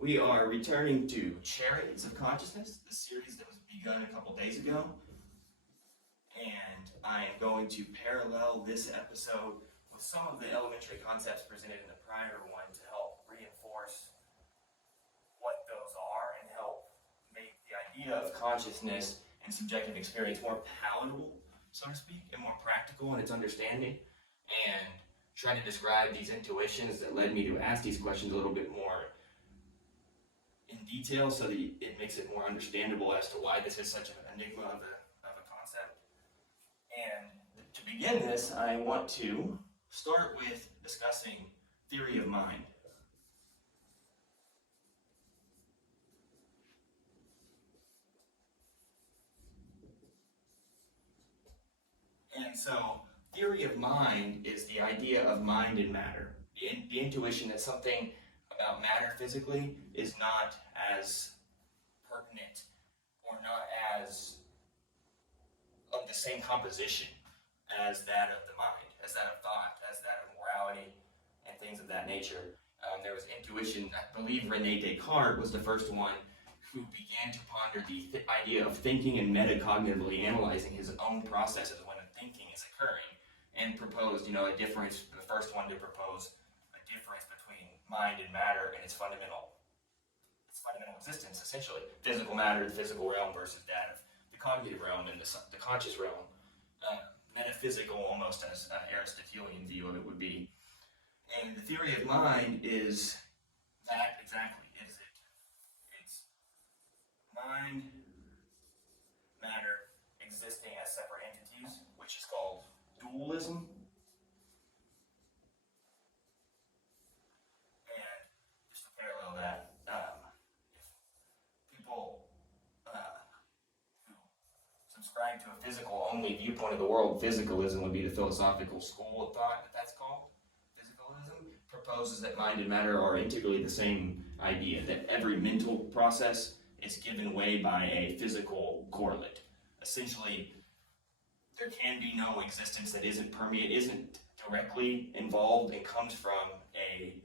We are returning to Chariots of Consciousness, the series that was begun a couple days ago. And I am going to parallel this episode with some of the elementary concepts presented in the prior one to help reinforce what those are and help make the idea of consciousness and subjective experience more palatable, so to speak, and more practical in its understanding. And try to describe these intuitions that led me to ask these questions a little bit more in detail so that it makes it more understandable as to why this is such an enigma of a concept. And to begin this, I want to start with discussing theory of mind. And so, theory of mind is the idea of mind and matter. The intuition that something about matter physically is not as pertinent or not as of the same composition as that of the mind, as that of thought, as that of morality, and things of that nature. There was intuition. I believe Rene Descartes was the first one who began to ponder the idea of thinking and metacognitively analyzing his own processes when thinking is occurring, and proposed, a difference, the first one to propose a difference between mind and matter and its fundamental existence, essentially. Physical matter, the physical realm, versus that of the cognitive realm and the conscious realm. Metaphysical, almost as an Aristotelian view of it would be. And the theory of mind is that exactly, is it? It's mind, matter, existing as separate entities, which is called dualism. And just to parallel that, if people who subscribe to a physical-only viewpoint of the world, physicalism would be the philosophical school of thought that's called. Physicalism proposes that mind and matter are integrally the same idea, that every mental process is given way by a physical correlate. Essentially, there can be no existence that isn't directly involved and comes from a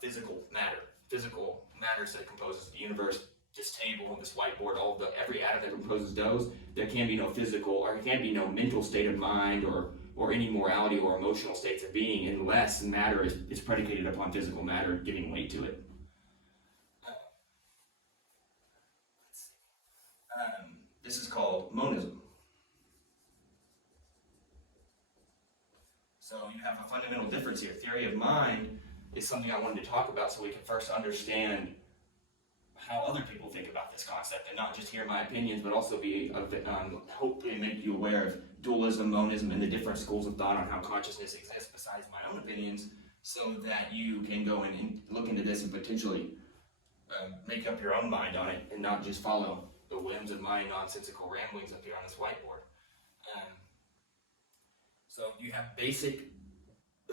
physical matter that composes the universe. This table, this whiteboard, every atom that composes those, there can be no physical, or there can be no mental state of mind or any morality or emotional states of being unless matter is predicated upon physical matter giving weight to it. This is called monism. So you have a fundamental difference here. Theory of mind is something I wanted to talk about so we can first understand how other people think about this concept and not just hear my opinions, but also hopefully make you aware of dualism, monism, and the different schools of thought on how consciousness exists besides my own opinions, so that you can go in and look into this and potentially make up your own mind on it and not just follow the whims of my nonsensical ramblings up here on this whiteboard. So you have the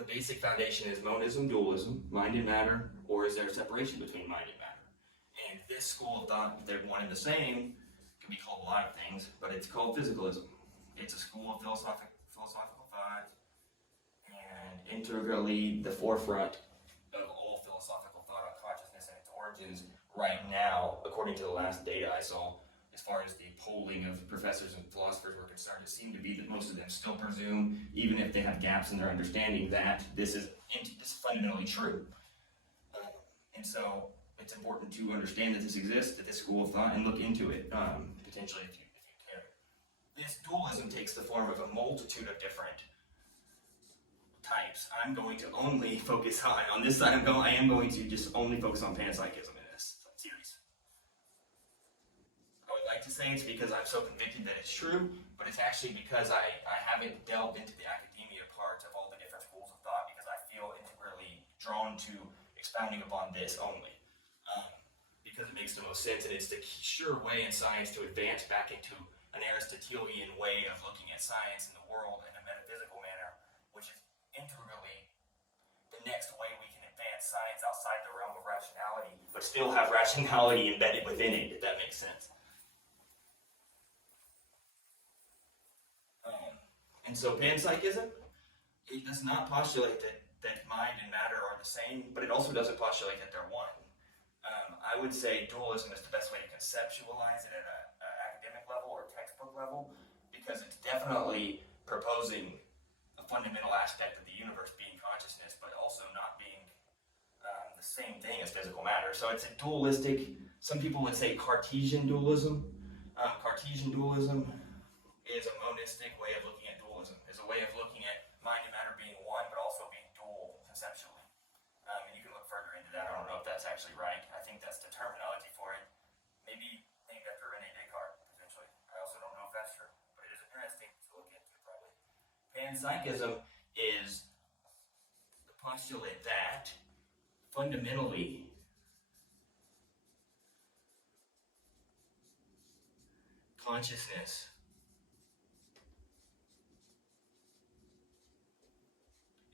basic foundation is monism, dualism, mind and matter, or is there a separation between mind and matter? And this school of thought, they're one and the same, can be called a lot of things, but it's called physicalism. It's a school of philosophical thought, and integrally the forefront of all philosophical thought on consciousness and its origins right now, according to the last data I saw, as far as the polling of professors and philosophers were concerned, it seemed to be that most of them still presume, even if they have gaps in their understanding, that this is fundamentally true. And so it's important to understand that this exists, that this school of thought, and look into it, potentially if you care. This dualism takes the form of a multitude of different types. I'm going to only focus on this side. I am going to just only focus on panpsychism in this series. I would like to say it's because I'm so convicted that it's true, but it's actually because I haven't delved into the academia parts of all the different schools of thought, because I feel integrally drawn to expounding upon this only. Because it makes the most sense, and it's the sure way in science to advance back into an Aristotelian way of looking at science and the world in a metaphysical manner, which is integrally the next way we can advance science outside the realm of rationality, but still have rationality embedded within it, if that makes sense. And so panpsychism, it does not postulate that that mind and matter are the same, but it also doesn't postulate that they're one. I would say dualism is the best way to conceptualize it at an academic level or textbook level, because it's definitely proposing a fundamental aspect of the universe being consciousness, but also not being the same thing as physical matter. So it's a dualistic, some people would say Cartesian dualism. Cartesian dualism is a monistic way of looking at dualism, is a way of looking at mind and matter being one, but also being dual conceptually. And you can look further into that. I don't know if that's actually right. I think that's the terminology for it. Maybe named after Rene Descartes, potentially. I also don't know if that's true, but it is interesting to look into, probably. Panpsychism is the postulate that fundamentally consciousness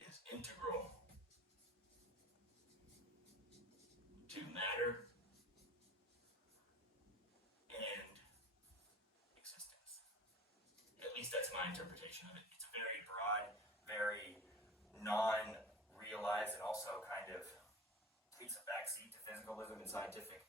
is integral to matter and existence. At least that's my interpretation of it. It's very broad, very non-realized, and also kind of takes a backseat to physicalism and scientific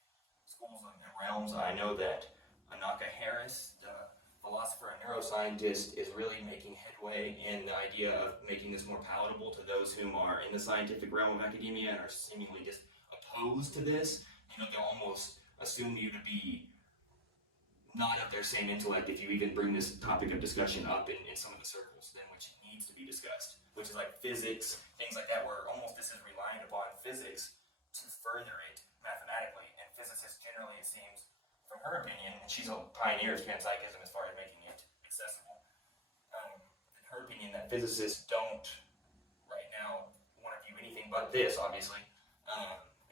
schools and realms. I know that Anaka Harris, the philosopher and neuroscientist, is really making headway in the idea of making this more palatable to those whom are in the scientific realm of academia and are seemingly just opposed to this. They'll almost assume you to be not of their same intellect if you even bring this topic of discussion up in some of the circles in which it needs to be discussed, which is like physics, things like that, where almost this is relying upon physics to further it mathematically. And physicists generally, it seems, from her opinion, and she's a pioneer of panpsychism as far as making it accessible, in her opinion, that physicists don't, right now, want to view anything but this, obviously.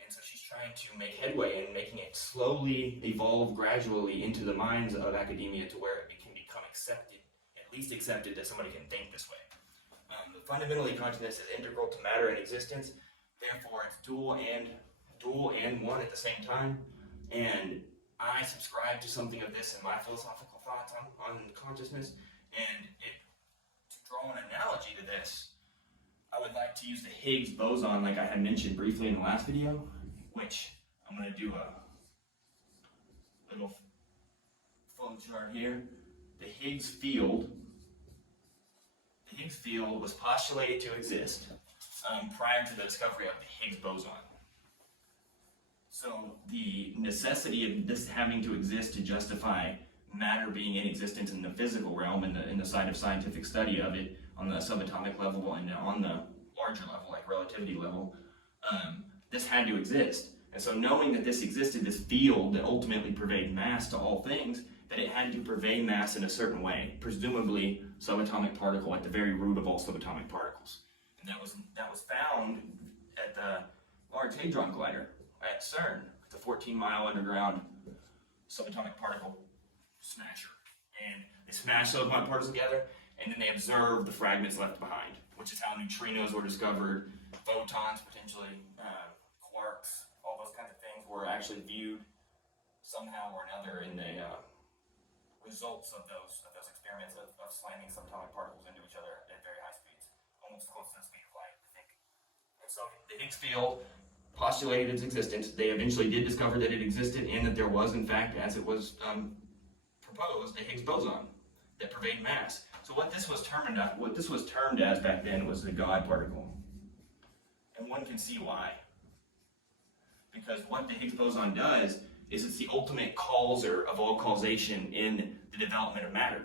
And so she's trying to make headway in making it slowly evolve gradually into the minds of academia to where it can become accepted, at least accepted that somebody can think this way. Fundamentally, consciousness is integral to matter and existence, therefore it's dual and one at the same time. And I subscribe to something of this in my philosophical thoughts on consciousness, and to draw an analogy to this, I would like to use the Higgs boson, like I had mentioned briefly in the last video, which I'm going to do a little flow chart here. The Higgs field was postulated to exist prior to the discovery of the Higgs boson. So the necessity of this having to exist to justify matter being in existence in the physical realm, in the side of scientific study of it, on the subatomic level and on the larger level, like relativity level, this had to exist. And so knowing that this existed, this field that ultimately pervades mass to all things, that it had to pervade mass in a certain way, presumably subatomic particle at the very root of all subatomic particles. And that was found at the Large Hadron Collider at CERN, the 14-mile underground subatomic particle smasher. And they smashed subatomic particles together, and then they observed the fragments left behind, which is how neutrinos were discovered, photons potentially, quarks, all those kinds of things were actually viewed somehow or another in the results of those experiments of slamming subatomic particles into each other at very high speeds, almost close to the speed of light, I think. And so the Higgs field postulated its existence. They eventually did discover that it existed and that there was, in fact, as it was proposed, a Higgs boson that pervaded mass. So what this was termed as back then was the God particle. And one can see why. Because what the Higgs boson does is it's the ultimate causer of all causation in the development of matter.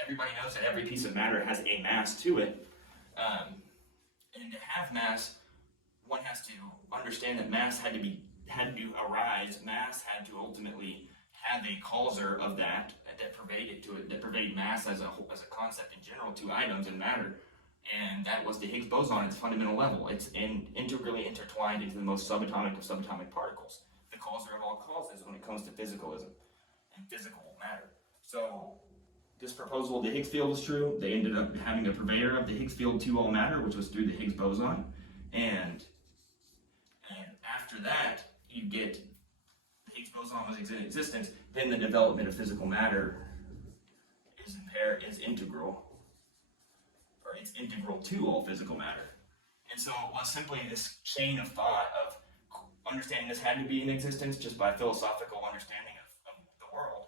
Everybody knows that every piece of matter has a mass to it. And to have mass, one has to understand that mass had to arise. Mass had to ultimately have a causer of that pervaded mass as a concept in general to items and matter. And that was the Higgs boson at its fundamental level. It's integrally intertwined into the most subatomic of subatomic particles, the causer of all causes when it comes to physicalism and physical matter. So this proposal of the Higgs field was true. They ended up having a purveyor of the Higgs field to all matter, which was through the Higgs boson. And after that, you get the Higgs boson was in existence, then the development of physical matter is integral, or it's integral to all physical matter. And so it was simply this chain of thought of understanding this had to be in existence just by philosophical understanding of the world.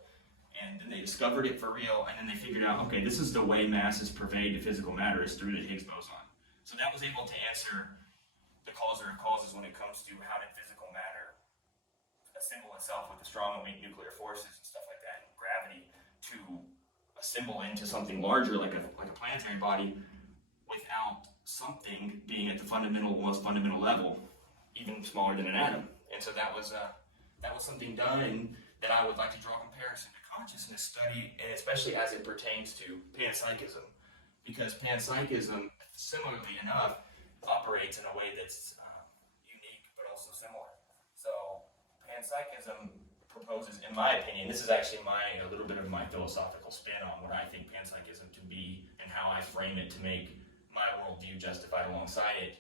And then they discovered it for real, and then they figured out, okay, this is the way masses pervade the physical matter is through the Higgs boson. So that was able to answer the causer of causes when it comes to how did physical matter assemble itself with the strong and weak nuclear forces and stuff like that, and gravity to assemble into something larger like a planetary body without something being at the most fundamental level, even smaller than an atom. And so that was something done that I would like to draw a comparison to consciousness study, and especially as it pertains to panpsychism, because panpsychism, similarly enough, operates in a way that's unique but also similar. So panpsychism proposes, in my opinion, this is actually a little bit of my philosophical spin on what I think panpsychism to be and how I frame it to make my worldview justified alongside it,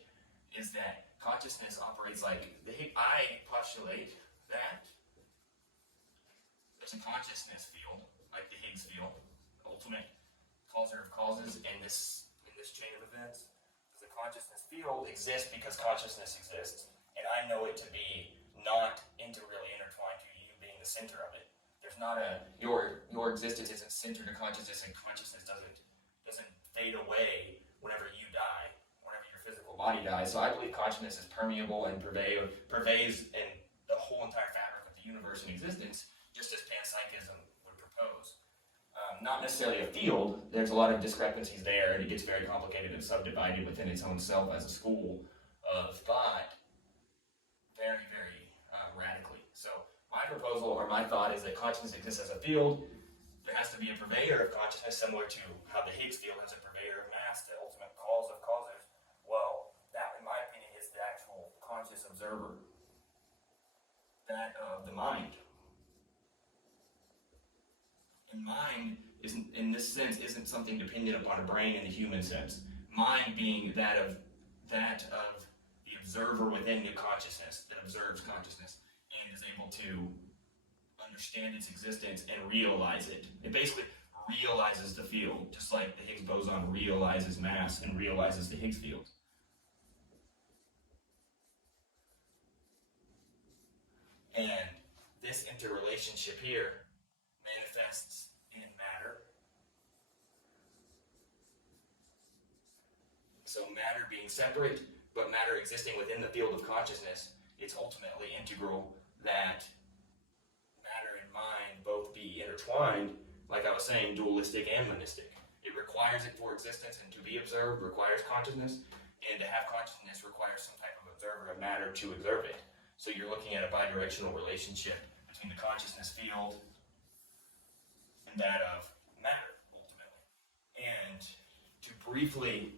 is that consciousness operates like I postulate that there's a consciousness field, like the Higgs field, ultimate causer of causes in this chain of events. The consciousness field exists because consciousness exists, and I know it to be not integrally intertwined to you being the center of it. There's not your existence isn't centered to consciousness, and consciousness doesn't fade away whenever you die, whenever your physical body dies. So I believe consciousness is permeable and pervades in the whole entire fabric of the universe and existence, just as panpsychism would propose. Not necessarily a field. There's a lot of discrepancies there, and it gets very complicated and subdivided within its own self as a school of thought very, very radically. So my proposal or my thought is that consciousness exists as a field. There has to be a purveyor of consciousness, similar to how the Higgs field is a purveyor of mass, the ultimate cause of causes. Well, that, in my opinion, is the actual conscious observer, that of the mind. And mind isn't, in this sense, isn't something dependent upon a brain in the human sense. Mind being that of the observer within the consciousness that observes consciousness and is able to understand its existence and realize it. It basically realizes the field, just like the Higgs boson realizes mass and realizes the Higgs field. And this interrelationship here manifests in matter. So matter being separate, but matter existing within the field of consciousness, it's ultimately integral that matter and mind both be intertwined, like I was saying, dualistic and monistic. It requires it for existence, and to be observed requires consciousness, and to have consciousness requires some type of observer of matter to observe it. So you're looking at a bidirectional relationship between the consciousness field and that of matter, ultimately. And to briefly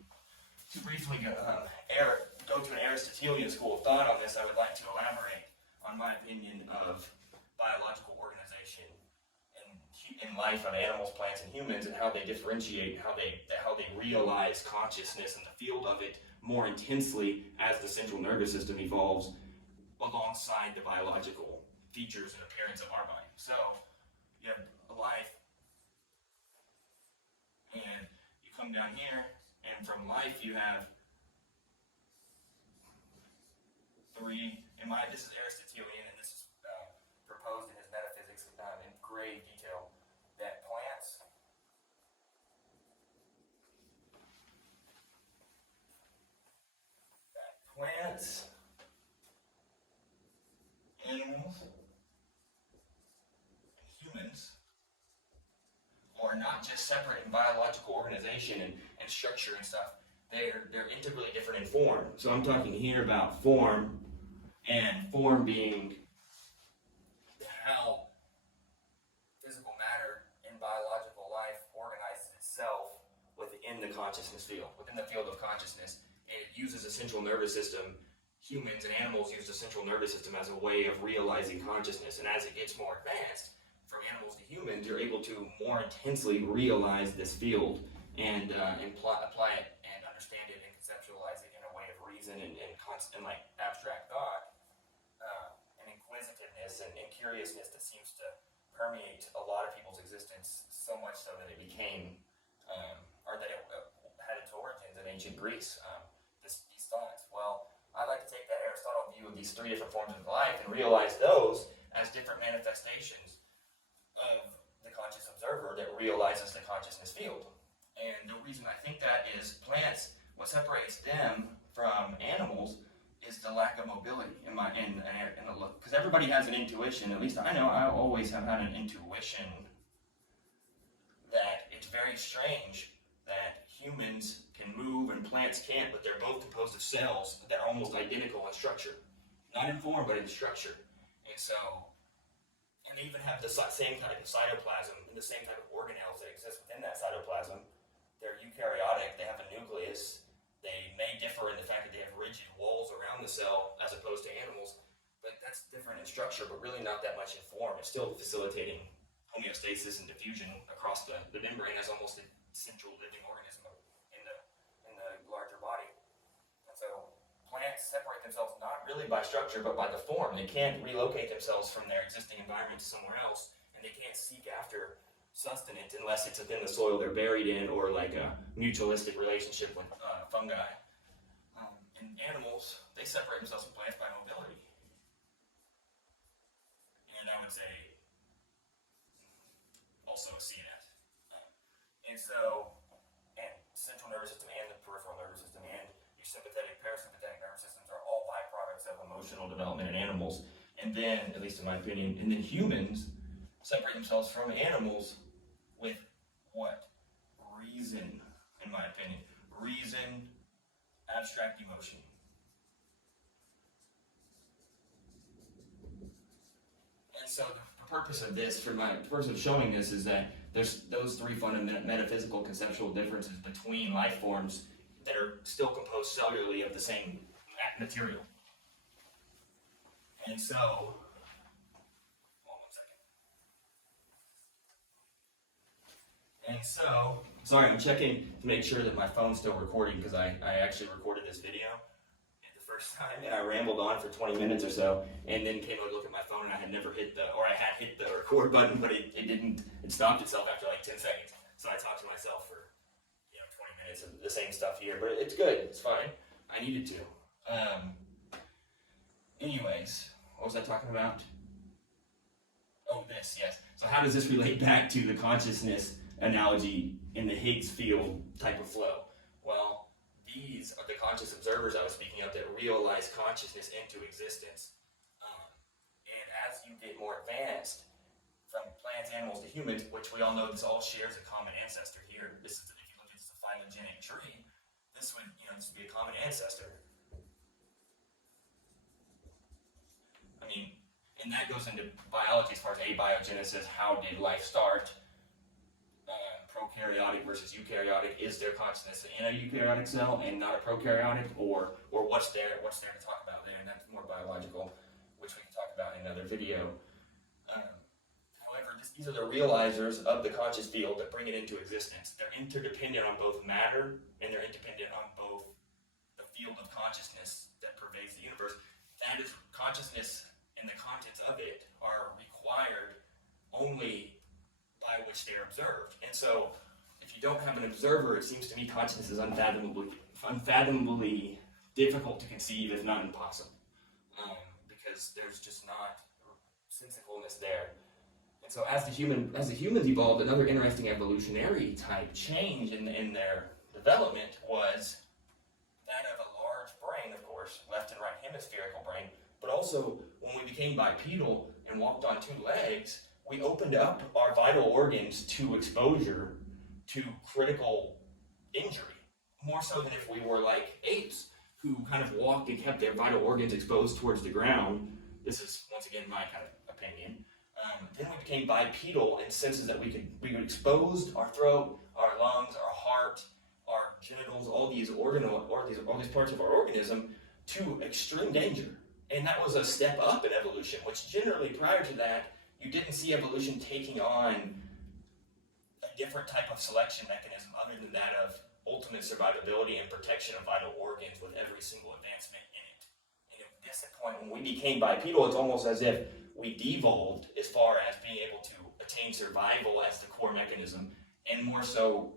go to an Aristotelian school of thought on this, I would like to elaborate on my opinion of biological organization in life of animals, plants, and humans, and how they differentiate, how they realize consciousness and the field of it more intensely as the central nervous system evolves alongside the biological features and appearance of our body. So you have a life, and you come down here, and from life you have three. This is Aristotelian, and this is proposed in his metaphysics in grave detail, that plants, animals, and humans are not just separate in biological organization and structure and stuff. They're integrally different in form. So I'm talking here about form, and form being how physical matter in biological life organizes itself within the consciousness field, within the field of consciousness. And it uses a central nervous system. Humans and animals use the central nervous system as a way of realizing consciousness. And as it gets more advanced, from animals to humans, you're able to more intensely realize this field and apply it and understand it and conceptualize it in a way of reason and like abstract thought, and inquisitiveness and curiousness that seems to permeate a lot of people's existence, so much so that it became, or that it had its origins in ancient Greece. These thoughts. these three different forms of life and realize those as different manifestations of the conscious observer that realizes the consciousness field. And the reason I think that is plants, what separates them from animals is the lack of mobility in the look. Because everybody has an intuition, at least I know I always have had an intuition that it's very strange that humans can move and plants can't, but they're both composed of cells that are almost identical in structure. Not in form, but in structure. And they even have the same type of cytoplasm and the same type of organelles that exist within that cytoplasm. They're eukaryotic, they have a nucleus. They may differ in the fact that they have rigid walls around the cell as opposed to animals, but that's different in structure, but really not that much in form. It's still facilitating homeostasis and diffusion across the membrane as almost a central living organism in the larger body. And so plants separate themselves not really by structure, but by the form. They can't relocate themselves from their existing environment to somewhere else, and they can't seek after sustenance unless it's within the soil they're buried in, or like a mutualistic relationship with fungi. And animals, they separate themselves from plants by mobility. And I would say also CNS. And central nervous system and the peripheral nervous system and your sympathetic, parasympathetic nervous systems are all byproducts of emotional development in animals. And then, at least in my opinion, and then humans separate themselves from animals with what? Reason, in my opinion. Reason, abstract emotion. And so the purpose of this, the purpose of showing this is that there's those three fundamental metaphysical conceptual differences between life forms that are still composed cellularly of the same material. And so, hold on 1 second. And so, sorry, I'm checking to make sure that my phone's still recording because I actually recorded this video the first time and I rambled on for 20 minutes or so and then came to look at my phone and I had hit the record button, but it stopped itself after like 10 seconds. So I talked to myself for 20 minutes of the same stuff here, but it's good, it's fine. I needed to. Anyways, what was I talking about? Oh, this, yes. So how does this relate back to the consciousness analogy in the Higgs field type of flow? Well, these are the conscious observers I was speaking of that realize consciousness into existence. And as you get more advanced, from plants, animals to humans, which we all know this all shares a common ancestor here. This is, if you look at this phylogenetic tree, this would be a common ancestor. I mean, and that goes into biology as far as abiogenesis. How did life start? Prokaryotic versus eukaryotic. Is there consciousness in a eukaryotic cell and not a prokaryotic, or what's there to talk about there? And that's more biological, which we can talk about in another video. However, these are the realizers of the conscious field that bring it into existence. They're interdependent on both matter and they're interdependent on both the field of consciousness that pervades the universe. That is, consciousness and the contents of it are required only by which they are observed. And so, if you don't have an observer, it seems to me consciousness is unfathomably difficult to conceive, if not impossible, because there's just not sensicalness there. And so, as the humans evolved, another interesting evolutionary type change in their development was that of a large brain, of course, left and right hemispherical brain, but also when we became bipedal and walked on two legs, we opened up our vital organs to exposure to critical injury, more so than if we were like apes who kind of walked and kept their vital organs exposed towards the ground. This is, once again, my kind of opinion. Then we became bipedal in senses that we could expose our throat, our lungs, our heart, our genitals, all these parts of our organism to extreme danger. And that was a step up in evolution, which generally prior to that, you didn't see evolution taking on a different type of selection mechanism other than that of ultimate survivability and protection of vital organs with every single advancement in it. And at this point, when we became bipedal, it's almost as if we devolved as far as being able to attain survival as the core mechanism, and more so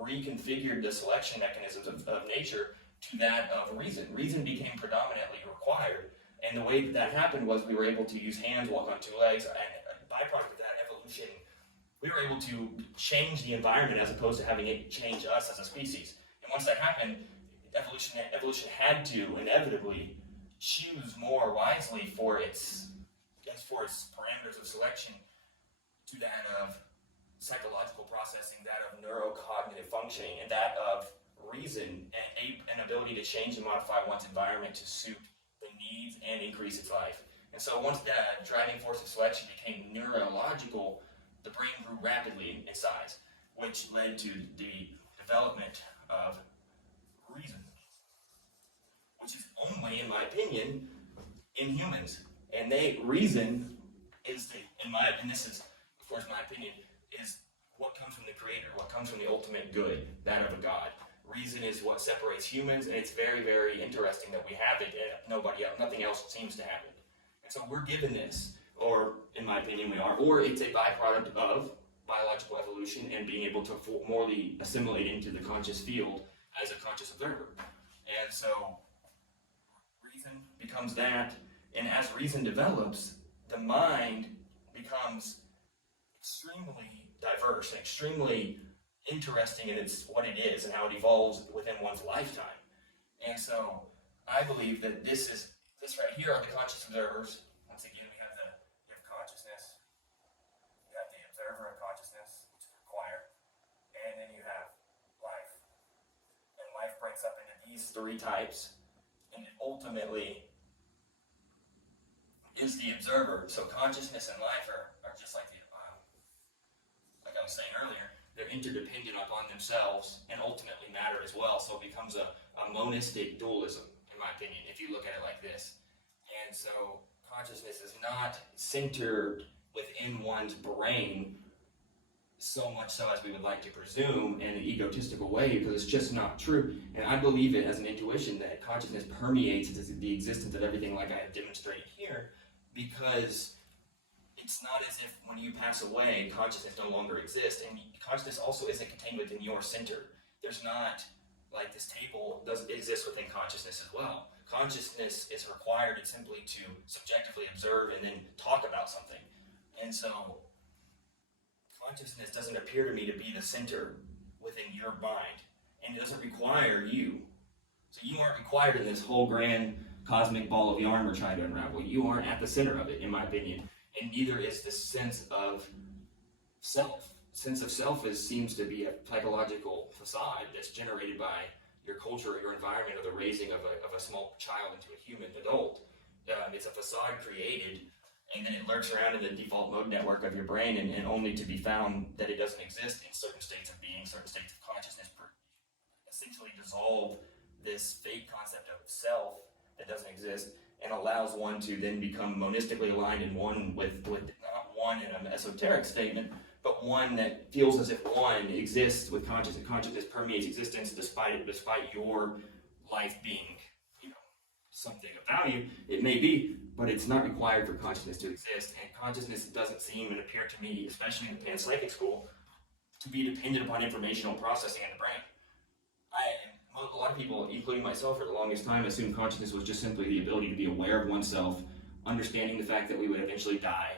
reconfigured the selection mechanisms of nature to that of reason. Reason became predominantly required And the way that happened was we were able to use hands, walk on two legs, and a byproduct of that evolution, we were able to change the environment as opposed to having it change us as a species. And once that happened, evolution had to inevitably choose more wisely for its parameters of selection to that of psychological processing, that of neurocognitive functioning, and that of reason and an ability to change and modify one's environment to suit the needs and increase its life. And so once that driving force of selection became neurological, the brain grew rapidly in size, which led to the development of reason, which is only, in my opinion, in humans. And reason is and this is, of course, my opinion, is what comes from the Creator, what comes from the ultimate good, that of a God. Reason is what separates humans, and it's very, very interesting that we have it, and nothing else seems to have it. And so we're given this, or in my opinion we are, or it's a byproduct of biological evolution and being able to morally assimilate into the conscious field as a conscious observer. And so reason becomes that, and as reason develops, the mind becomes extremely diverse and extremely interesting in what it is and how it evolves within one's lifetime. And so I believe that this right here are the conscious observers. Once again, you have consciousness, you have the observer of consciousness, which is required, and then you have life. And life breaks up into these three types, and it ultimately is the observer. So consciousness and life are just like like I was saying earlier, they're interdependent upon themselves and ultimately matter as well. So it becomes a monistic dualism, in my opinion, if you look at it like this. And so consciousness is not centered within one's brain so much so as we would like to presume in an egotistical way, because it's just not true. And I believe it as an intuition that consciousness permeates the existence of everything, like I have demonstrated here, because it's not as if when you pass away, consciousness no longer exists, and consciousness also isn't contained within your center. There's not, like this table doesn't exist within consciousness as well. Consciousness is required simply to subjectively observe and then talk about something. And so consciousness doesn't appear to me to be the center within your mind, and it doesn't require you. So you aren't required in this whole grand cosmic ball of yarn we're trying to unravel. You aren't at the center of it, in my opinion. And neither is the sense of self. Sense of self seems to be a psychological facade that's generated by your culture or your environment or the raising of a small child into a human adult. It's a facade created, and then it lurks around in the default mode network of your brain, and only to be found that it doesn't exist in certain states of being, certain states of consciousness, essentially dissolve this fake concept of self that doesn't exist, and allows one to then become monistically aligned in one with not one in an esoteric statement, but one that feels as if one exists with consciousness. Consciousness permeates existence despite your life being, something of value. It may be, but it's not required for consciousness to exist. And consciousness doesn't seem and appear to me, especially in the panpsychic school, to be dependent upon informational processing in the brain. A lot of people, including myself for the longest time, assumed consciousness was just simply the ability to be aware of oneself, understanding the fact that we would eventually die,